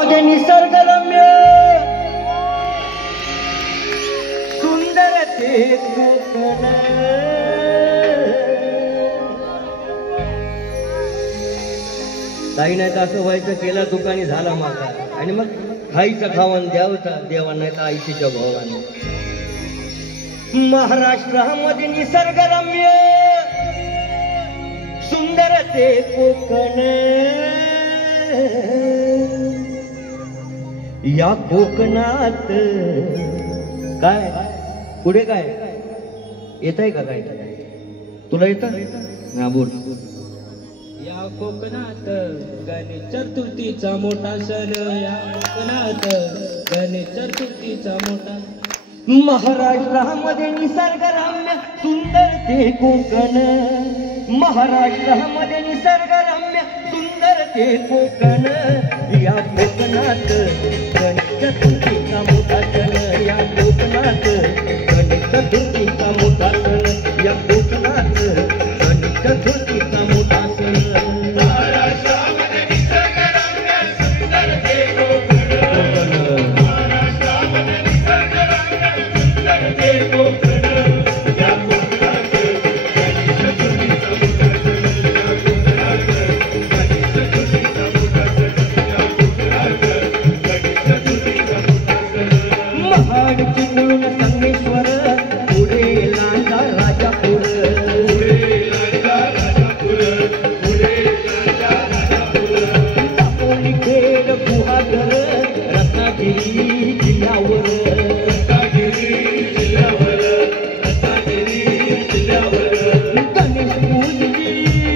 निसर्गरम्य सुंदर ते कोकण काही नाही तर असं व्हायचं केला दुकानी झाला माझा आणि मग खाईचं खावण द्यावचा देवा नाही तर आईच्या भावाने महाराष्ट्रामध्ये निसर्गरम्य सुंदर ते कोकण या कोकणात काय पुढे काय येत आहे का काय तुला येतं ना बोल या कोकणात गणेश चतुर्थीचा मोठा सण या कोकणात गणेश चतुर्थीचा मोठा महाराष्ट्रामध्ये निसर्गरम्य सुंदर ते कोकण महाराष्ट्रामध्ये निसर्गरम्य सुंदर ते कोकण या कोकणात गणेश चतुर्थीचा मोठा सण या कोकणात गणेश चतुर्थीचा मोठा सण या कोकणात गणेश चतुर्थीचा मोठा सण महाराष्ट्रामध्ये निसर्गरम्य सुंदर ते कोकण महाराष्ट्रामध्ये निसर्गरम्य सुंदर ते कोकण या कोकणात गणेश चतुर्थीचा मोठा सण या कोकणात गणेश चतुर्थीचा मोठा सण या कोकणात गणेश चतुर्थीचा मोठा सण महाड चिपळूण संगमेश्वर पुढे लांजा राजापूर दापोली खेड गुहागर रत्नागिरी जिल्ह्यावर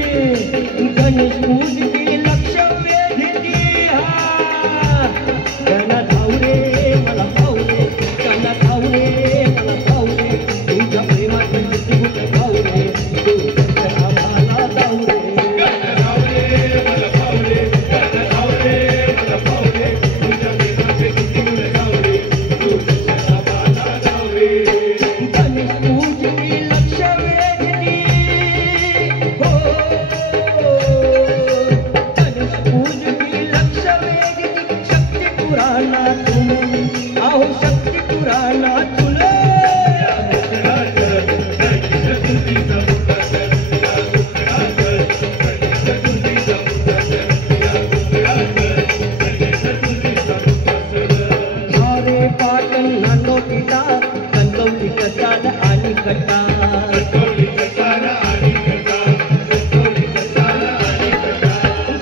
गणेश पूजकी लक्ष वेधली गणा धावरे मला धावरे गणा धावरे मला धावरे तुझ्या प्रेमाची गुट धावरे तू आम्हाला धावरे गणेश पूजकी लक्ष वेधली हो गणेश पूजकी लक्ष वेधली शक्ती पुराणातून अहो शक्ती पुराणातून धारे पाटण नांदोटीचा कणकवली कसाल आणि कट्टा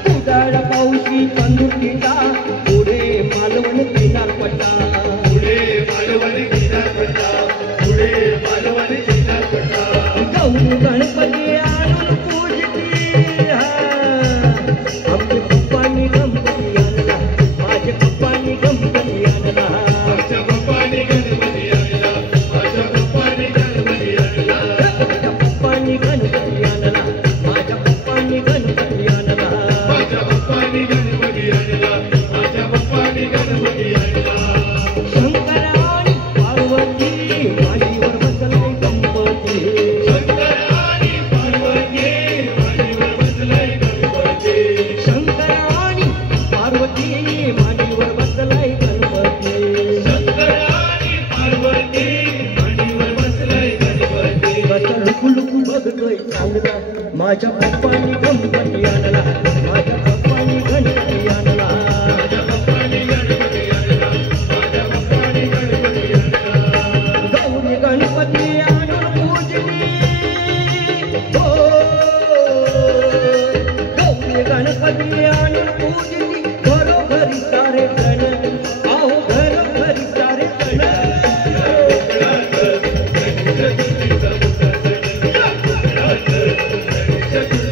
कुडाळ पावशी पंधुकीचा पुढे मालवण किनारपट्टा गौरी गणपती आणून पूजती आमचे पप्पांनी गणपती आणला माझ्या पप्पांनी गणपती आणला माझ्या पप्पांनी गणपती आणला माझ्या पप्पांनी गणपती आणला शंकर आणि पार्वती मांडीवर बसलाय गणपती शंकर आणि पार्वती मांडीवर बसलाय गणपती कसं लुकू बघतोय चांगला माझ्या पप्पांनी गणपती आणला माझ्या पप्पांनी गणपती आणला गौरी गणपती आणून पूजली हो गौरी गणपती आणून पूजली घरोघरी सारे जण अहो घरोघरी सारे जण चतुर्थीचा मोठा सण या कोकणात गणेश चतुर्थीचा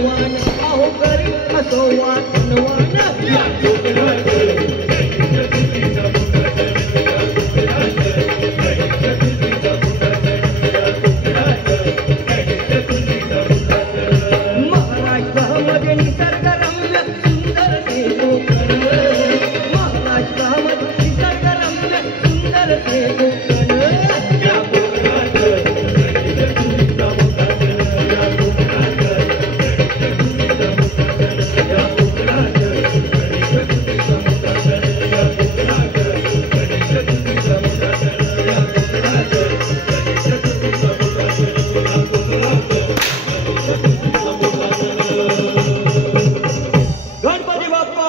धनवान अहो करी असो वा धनवान या कोकणात गणेश चतुर्थीचा मोठा सण या कोकणात गणेश चतुर्थीचा मोठा सण या कोकणात गणेश चतुर्थीचा मोठा सण महाराष्ट्रामध्ये निसर्गरम्य सुंदर ते कोकण महाराष्ट्रामध्ये निसर्गरम्य सुंदर ते कोकण या कोकणात गणेश चतुर्थीचा मोठा सण या कोकणात गणेश चतुर्थीचा मोठा सण या कोकणात गणेश चतुर्थीचा मोठा सण या कोकणात गणेश चतुर्थीचा मोठा सण या कोकणात गणेश चतुर्थीचा मोठा सण या कोकणात गणेश चतुर्थीचा मोठा सण गणपती बाप्पा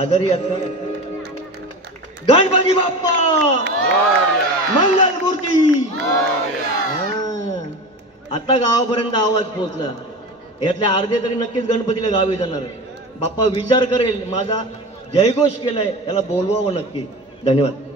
आजारी आहेत का? गणपती बाप्पा मंगल मूर्ती आता गावापर्यंत आवाज पोहोचला यातले अर्धे तरी नक्कीच गणपतीला गावी जाणार बाप्पा विचार करेल माझा जयघोष केलाय त्याला बोलवावं नक्की धन्यवाद